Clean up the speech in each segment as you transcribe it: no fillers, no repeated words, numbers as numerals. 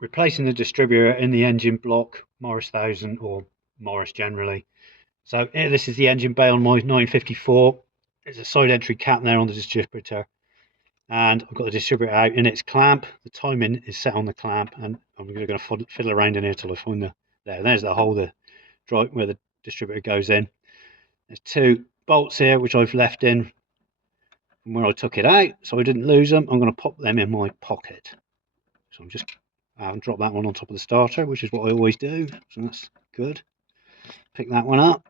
replacing the distributor in the engine block, Morris 1000 or Morris generally. So here, this is the engine bay on my 954. There's a side entry cap there on the distributor, and I've got the distributor out in its clamp. The timing is set on the clamp, and I'm going to fiddle around in here till I find there's the hole, the drive where the distributor goes in. There's two bolts here which I've left in from where I took it out, so I didn't lose them. I'm going to pop them in my pocket. So I haven't dropped that one on top of the starter, which is what I always do, so that's good. Pick that one up.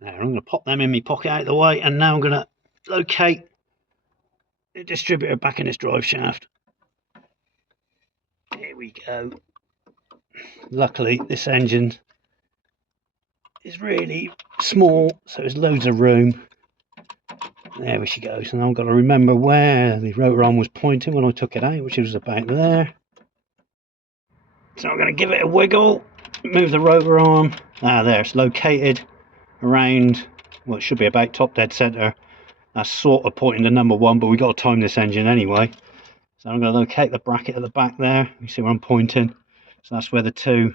There, I'm going to pop them in my pocket out of the way, and now I'm going to locate the distributor back in its drive shaft. Here we go. Luckily, this engine is really small, so there's loads of room. There she goes. And I've got to remember where the rotor arm was pointing when I took it out, which was about there. So I'm going to give it a wiggle, move the rotor arm. There, it's located around, well, it should be about top dead center. That's sort of pointing to number 1, but we've got to time this engine anyway. So I'm going to locate the bracket at the back there. You see where I'm pointing? So that's where the two,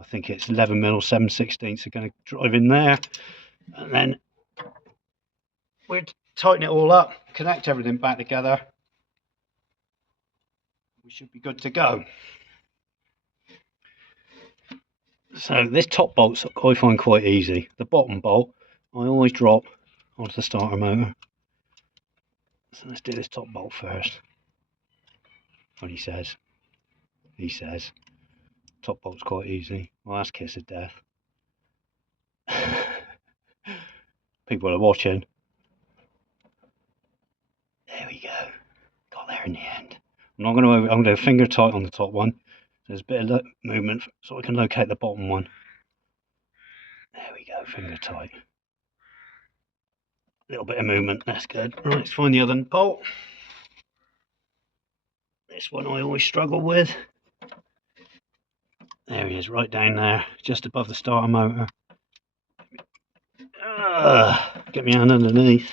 I think it's 11mm or 7/16 are going to drive in there. And then we'll tighten it all up, connect everything back together. We should be good to go. So this top bolt's I find quite easy. The bottom bolt I always drop onto the starter motor. So let's do this top bolt first. What he says. Top bolt's quite easy. Well, that's kiss of death. People are watching. There we go. Got there in the end. I'm going to finger tight on the top one. There's a bit of movement so I can locate the bottom one. There we go, finger tight. A little bit of movement, that's good. Right, let's find the other bolt. This one I always struggle with. There he is, right down there, just above the starter motor. Get my hand underneath.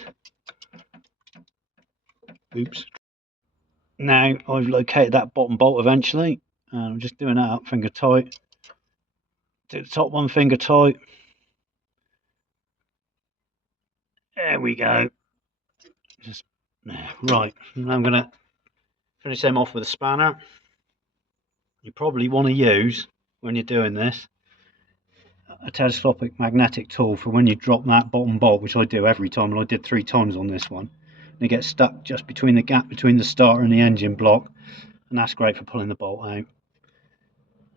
Oops. Now I've located that bottom bolt eventually, and I'm just doing that up finger tight. Do the top one finger tight. There we go. Just there. Right, and I'm going to finish them off with a spanner. You probably want to use, when you're doing this, a telescopic magnetic tool for when you drop that bottom bolt, which I do every time, and I did 3 times on this one. And it gets stuck just between the gap between the starter and the engine block, and that's great for pulling the bolt out.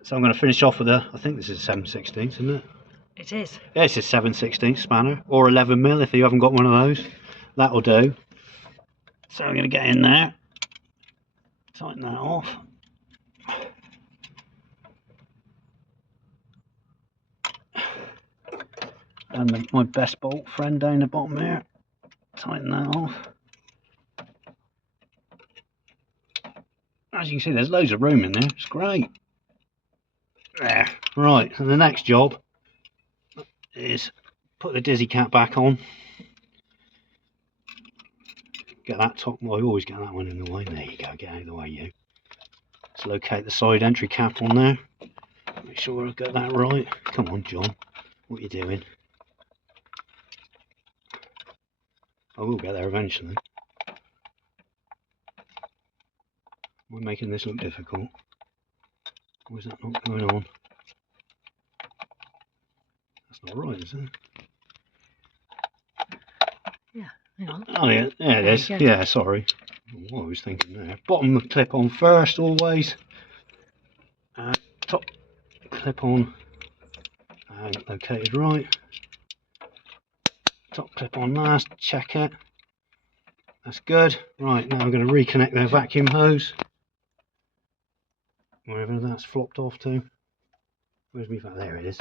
So I'm going to finish off with I think this is a 7/16, isn't it? It is. Yeah, it's a 7/16 spanner, or 11mm if you haven't got one of those. That'll do. So I'm going to get in there, tighten that off. And my best bolt friend down the bottom here, tighten that off. As you can see, there's loads of room in there, it's great. There, right, and the next job is put the dizzy cap back on. Get that top, well, I always get that one in the way. There you go, get out of the way, you. Let's locate the side entry cap on there. Make sure I've got that right. Come on, John, what are you doing? I will get there eventually. Am I making this look difficult? Or is that not going on? That's not right, is it? Yeah, hang on. Oh yeah, there it is. Yeah, sorry. What I was thinking there. Bottom clip on first, always. Top clip on. Located right. Top clip on last. Check it. That's good. Right, now I'm going to reconnect the vacuum hose. Wherever that's flopped off to. Where's me? There it is.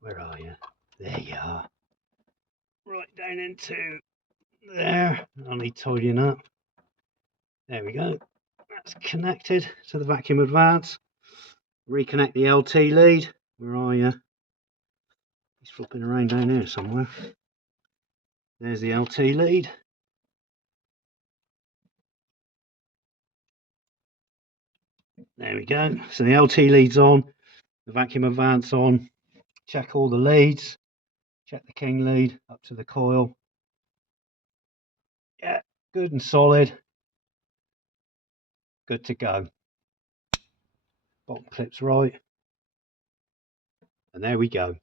Where are you? There you are. Right down into there. I need tidying up. There we go. That's connected to the vacuum advance. Reconnect the LT lead. Where are you? He's flopping around down here somewhere. There's the LT lead. There we go. So the LT lead's on, the vacuum advance on. Check all the leads. Check the king lead up to the coil. Yeah, good and solid. Good to go. Bottom clip's right. And there we go.